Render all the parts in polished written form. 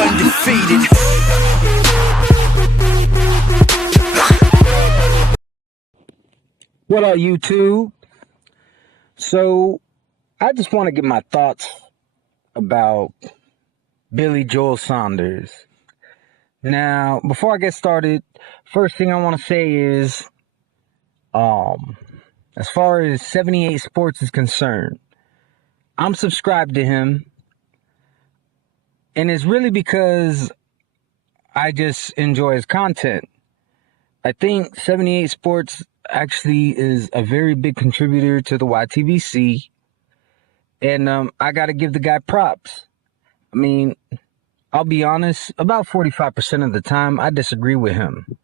undefeated. What up, YouTube? So, I just want to give my thoughts about Billy Joe Saunders. Now, before I get started, first thing I want to say is, as far as 78 Sports is concerned, I'm subscribed to him, and it's really because I just enjoy his content. I think 78 Sports actually is a very big contributor to the YTVC, and I got to give the guy props. I mean, I'll be honest, about 45% of the time, I disagree with him.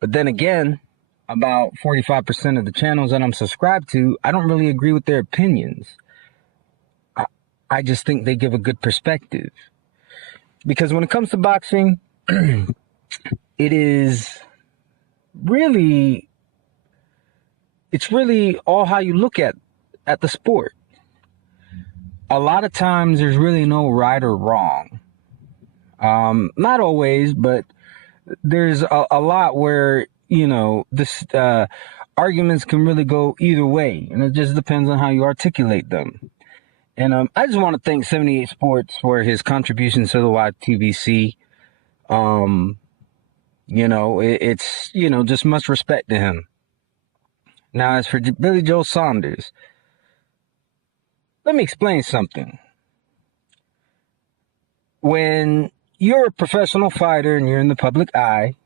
But then again, about 45% of the channels that I'm subscribed to, I don't really agree with their opinions. I just think they give a good perspective. Because when it comes to boxing, it is really, it's really all how you look at the sport. A lot of times there's really no right or wrong. Not always, but there's a lot where, you know, this arguments can really go either way, and it just depends on how you articulate them. And I just want to thank 78 Sports for his contributions to the YTVC. You know, it's, you know, just much respect to him. Now, as for Billy Joe Saunders, let me explain something. When you're a professional fighter and you're in the public eye,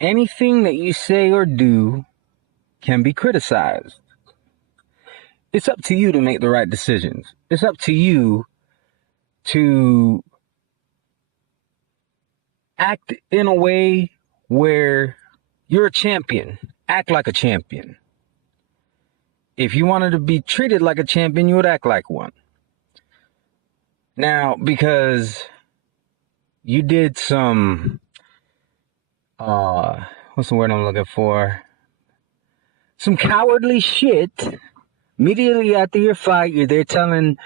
anything that you say or do can be criticized. It's up to you to make the right decisions. It's up to you to act in a way where you're a champion. Act like a champion. If you wanted to be treated like a champion, you would act like one. Now, because you did some, what's the word I'm looking for? Some cowardly shit. Immediately after your fight, you're there telling,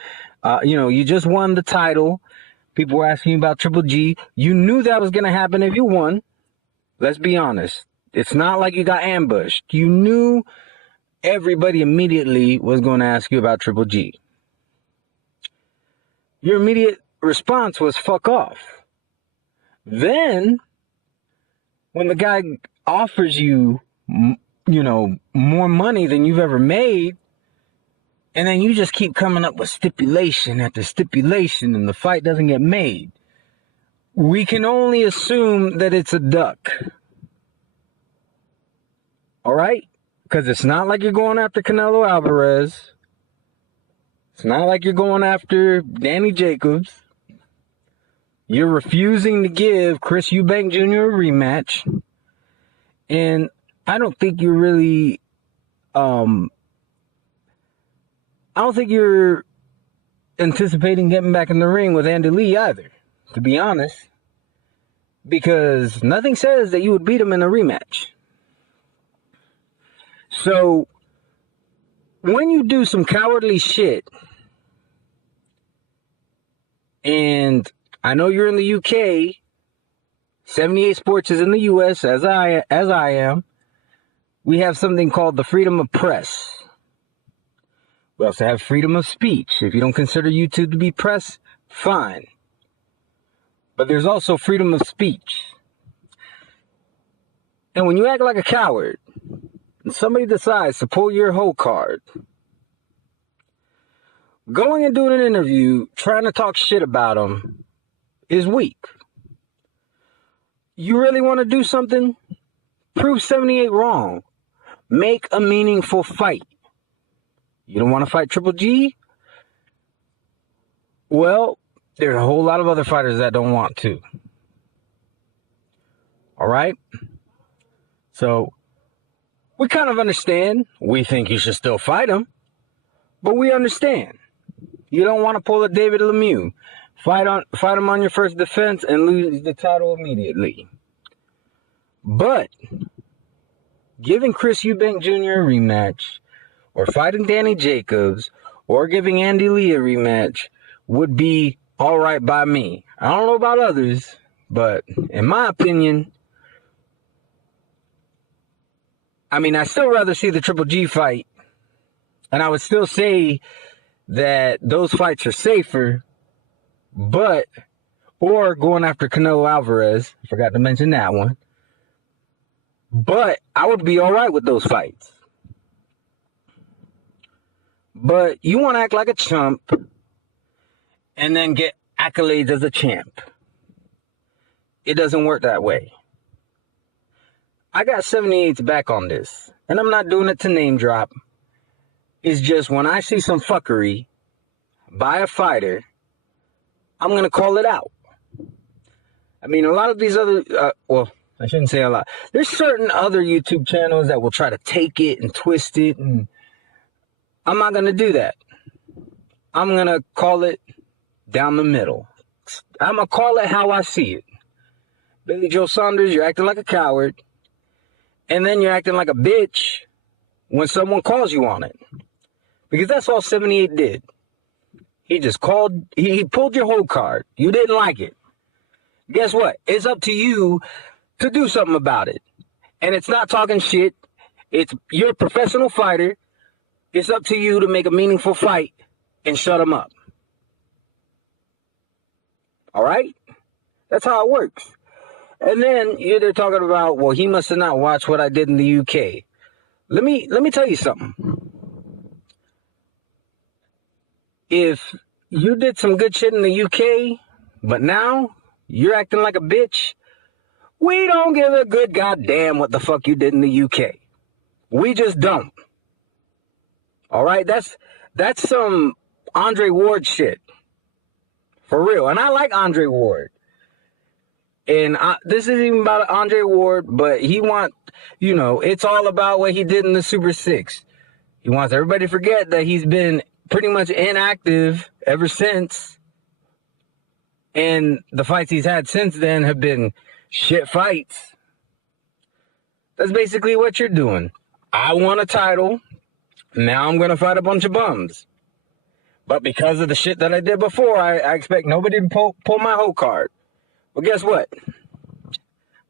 you know, you just won the title. People were asking you about Triple G. You knew that was going to happen if you won. Let's be honest. It's not like you got ambushed. You knew everybody immediately was going to ask you about Triple G. Your immediate response was fuck off. Then, when the guy offers you, you know, more money than you've ever made, and then you just keep coming up with stipulation after stipulation and the fight doesn't get made, we can only assume that it's a duck. All right? Because it's not like you're going after Canelo Alvarez. It's not like you're going after Danny Jacobs. You're refusing to give Chris Eubank Jr. a rematch. And I don't think you're really, I don't think you're anticipating getting back in the ring with Andy Lee either, to be honest. Because nothing says that you would beat him in a rematch. So, when you do some cowardly shit, and I know you're in the UK, 78 Sports is in the US, as I am, we have something called the freedom of press. We also have freedom of speech. If you don't consider YouTube to be press, fine. But there's also freedom of speech. And when you act like a coward, and somebody decides to pull your whole card, going and doing an interview, trying to talk shit about them, is weak. You really want to do something? Prove 78 wrong. Make a meaningful fight. You don't want to fight Triple G? Well, there's a whole lot of other fighters that don't want to. All right? So, we kind of understand. We think you should still fight him. But we understand. You don't want to pull a David Lemieux. Fight him on your first defense and lose the title immediately. But giving Chris Eubank Jr. a rematch, or fighting Danny Jacobs, or giving Andy Lee a rematch would be all right by me. I don't know about others, but in my opinion, I mean, I still rather see the Triple G fight, and I would still say that those fights are safer, but, or going after Canelo Alvarez, I forgot to mention that one, but I would be all right with those fights. But you want to act like a chump and then get accolades as a champ. It doesn't work that way. I got 78's back on this, and I'm not doing it to name drop. It's just when I see some fuckery by a fighter, I'm going to call it out. I mean, a lot of these other, well, I shouldn't say a lot. There's certain other YouTube channels that will try to take it and twist it, and I'm not going to do that. I'm going to call it down the middle. I'm going to call it how I see it. Billy Joe Saunders, you're acting like a coward, and then you're acting like a bitch when someone calls you on it. Because that's all 78 did. He just called, he pulled your whole card. You didn't like it. Guess what? It's up to you to do something about it. And it's not talking shit. You're a professional fighter. It's up to you to make a meaningful fight and shut him up. All right? That's how it works. And then they're talking about, well, he must have not watched what I did in the UK. Let me tell you something. If you did some good shit in the UK, but now you're acting like a bitch, we don't give a good goddamn what the fuck you did in the UK. We just don't. All right? That's some Andre Ward shit. For real. And I like Andre Ward. And this isn't even about Andre Ward, but it's all about what he did in the Super 6. He wants everybody to forget that he's been pretty much inactive ever since. And the fights he's had since then have been shit fights. That's basically what you're doing. I won a title. Now I'm going to fight a bunch of bums. But because of the shit that I did before, I expect nobody to pull my whole card. Well, guess what?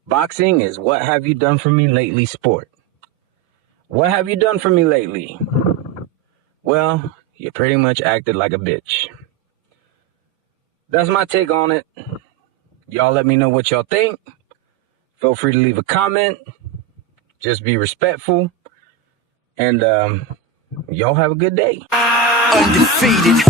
Boxing is what have you done for me lately sport. What have you done for me lately? Well, you pretty much acted like a bitch. That's my take on it. Y'all let me know what y'all think. Feel free to leave a comment. Just be respectful. And y'all have a good day. Undefeated.